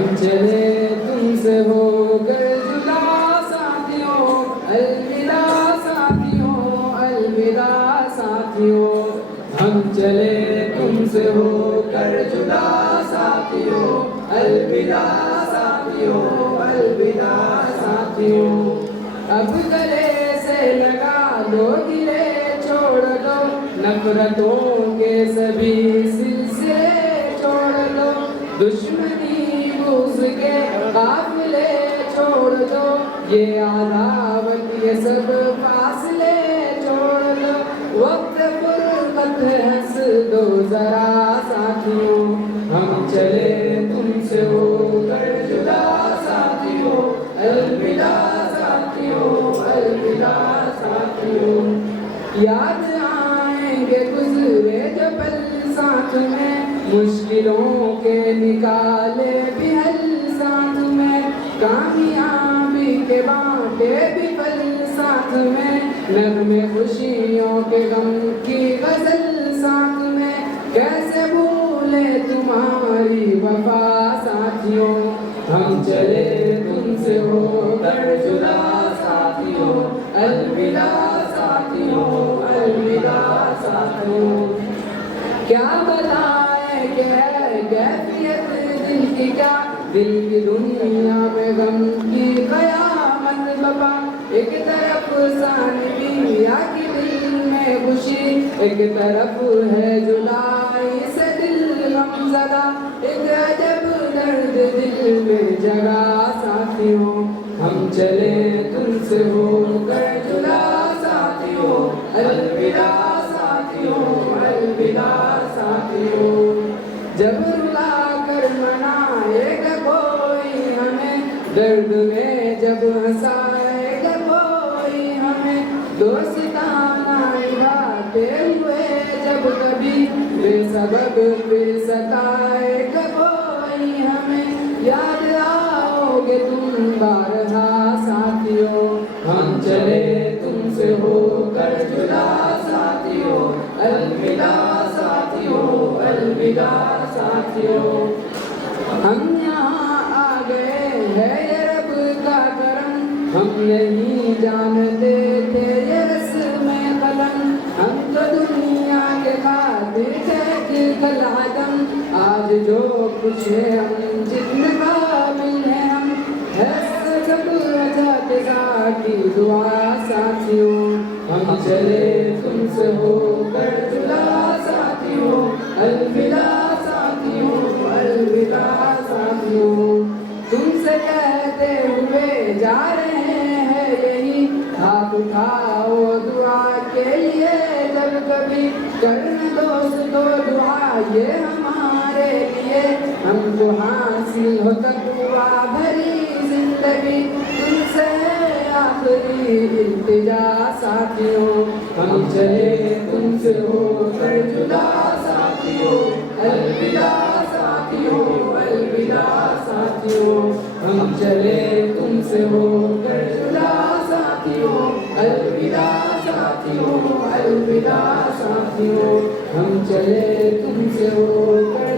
हम चले तुमसे होकर जुदा साथियों, अलविदा साथियों, अलविदा साथियों। हम चले तुमसे होकर जुदा साथियों, अलविदा साथियों, अलविदा साथियों। अब गले से लगा लो गिले छोड़ दो, नफरतों के सभी सिलसिले छोड़ दो, दुश्मनी बुग़्ज़ के काफ़िले छोड़ दो, ये अदावत ये सब फासले छोड़ दो। वक्त फुरक़त हंस दो ज़रा साथियों, हम चले तुमसे होकर जुदा साथियों, अलविदा साथियों, अलविदा साथियों। याद आएंगे गुज़रे जो पल साथ में, मुश्किलों के निकाले भी हल साथ में, कामयाबी के बांटे भी पल साथ में, नग़्मे खुशियों के गम की गज़ल साथ में। कैसे भूले तुम्हारी वफ़ा साथियों, हम चले तुमसे होकर जुदा साथियों, अलविदा साथियों, अलविदा साथियों। क्या बताए कैफियत दिल की, क्या दिल की दुनिया में गम की क़यामत बपा। एक तरफ सानविया की दिल में खुशी, एक तरफ है जुदाई से दिल गमज़दा, एक अजब दर्द दिल में जगा साथियों। हम चले तुमसे होकर जुदा साथियों, अलविदा साथियों, अलविदा साथियों। जब रुला कर मनाएगा कोई हमें, दर्द में जब हंसाएगा कोई हमें, दोस्ताना बातें हुए जब कभी बेसबब फिर सताएगा कोई हमें, याद आओगे तुम बारहा साथियों। हम चले तुमसे होकर जुदा साथियों, अलविदा साथियों, अलविदा साथियों। हम यहाँ आ गए हैं ये रब का करम, हम नहीं जानते थे ये रस्म कलम, हम तो दुनिया के खातिर थे कल आदम, आज जो कुछ है हम जितने काबिल हैं हम, है सब वजह की दुआ साथियों। हम चले तुमसे होकर जुदा साथियों, अलविदा साथियों, अलविदा साथियों। तुमसे कहते हुए जा रहे हैं यही, हाथ उठाओ दुआ के लिए जब कभी, करना दोस्तों दुआ ये हमारे लिए, हमको हासिल हो तक़वा भरी ज़िंदगी, तुमसे आखिरी इल्तिजा साथियों। हम चले तुमसे होकर जुदा साथियों, अलविदा साथियों, अलविदा साथियों। हम चले तुमसे होकर जुदा साथियों, अलविदा साथियों, अलविदा साथियों। हम चले तुमसे होकर